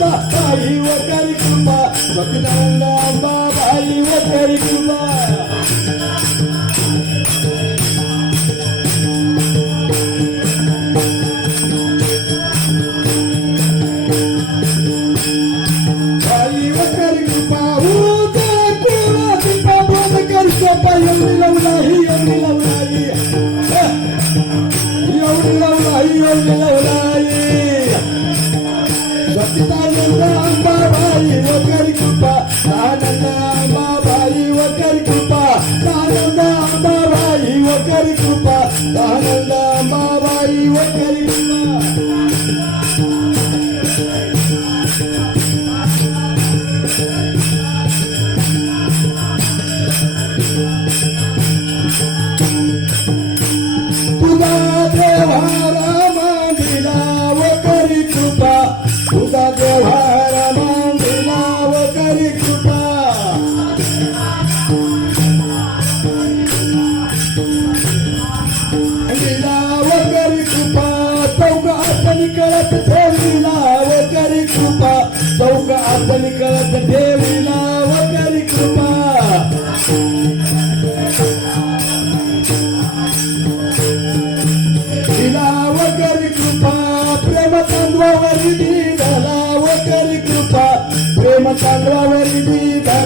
Baba, you are very good. Baba, you are very good. ఒకరి కృప నానన్న అమ్మాబాయి ఒకరి కృప నానన్న అమ్మాబాయి ఒకరి కృప నానన్న అమ్మాబాయి ఒకరి కృప.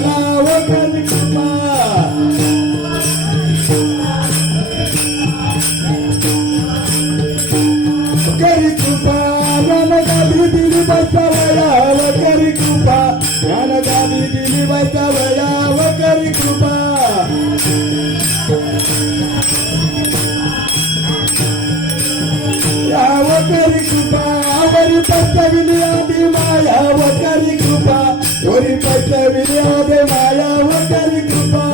ఒకరి కృప జ్ఞానదానికి నివసవయా ఒకరి కృప ఒకరి కృప అవరి పచ్చ వినియాది మాయా ఒకరి కృప செவிலியாதே மழ வந்திருக்குப்பா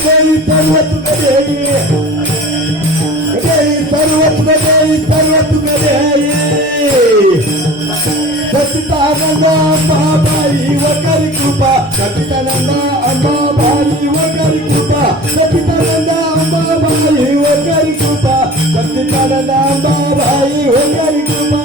దేవి పర్వతుక దేవి దేవి పర్వతుక దేవి పర్వతుక దేవి సచితానంద మహాబాయి ఒకరి కృప సచితానంద సఖితనంద అంబాబాయి ఒకరి కృప సఖితనంద అంబాబాయి ఒకరి కృప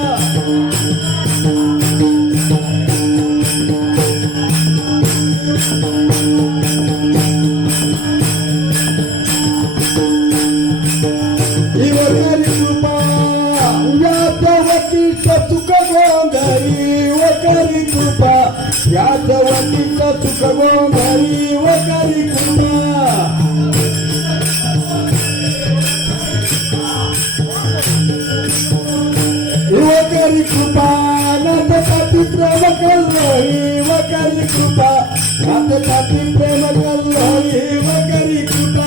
ಯಾದವತಿ ತುಕವೋ ಮರಿ ಒಕರಿ ಕುಟ ఒకరి కృప నాతో కతి ప్రేమ కల్లోయి ఒకరి కృప నాతో కతి ప్రేమ కల్లోయి ఒకరి కృప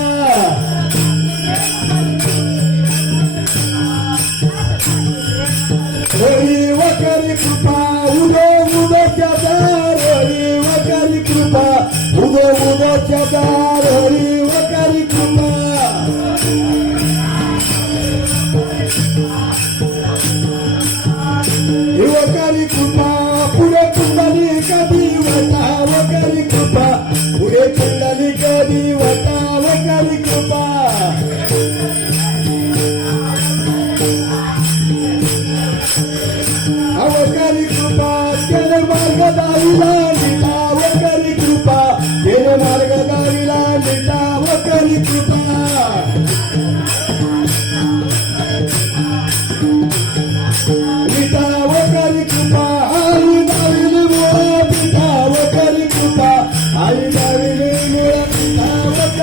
ఒకరి కృప ఉదో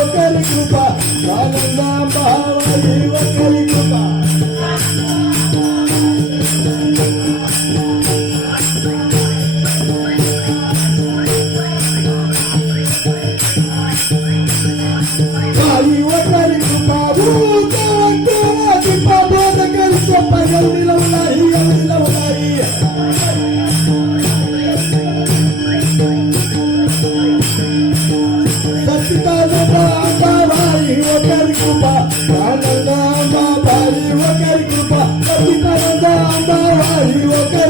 ఒకరి కృప ఆనందాంబాయి ఒకరి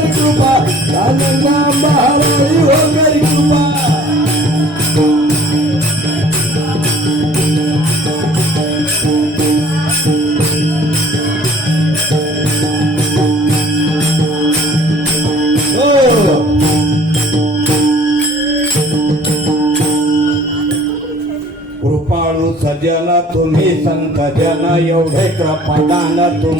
अंबाबाई वगैरे कृपा आनंद अंबाबाई वगैरे कृपा हो कृपाळू सजन तुम्ही संत जन एवढे कृपादान तुम्ही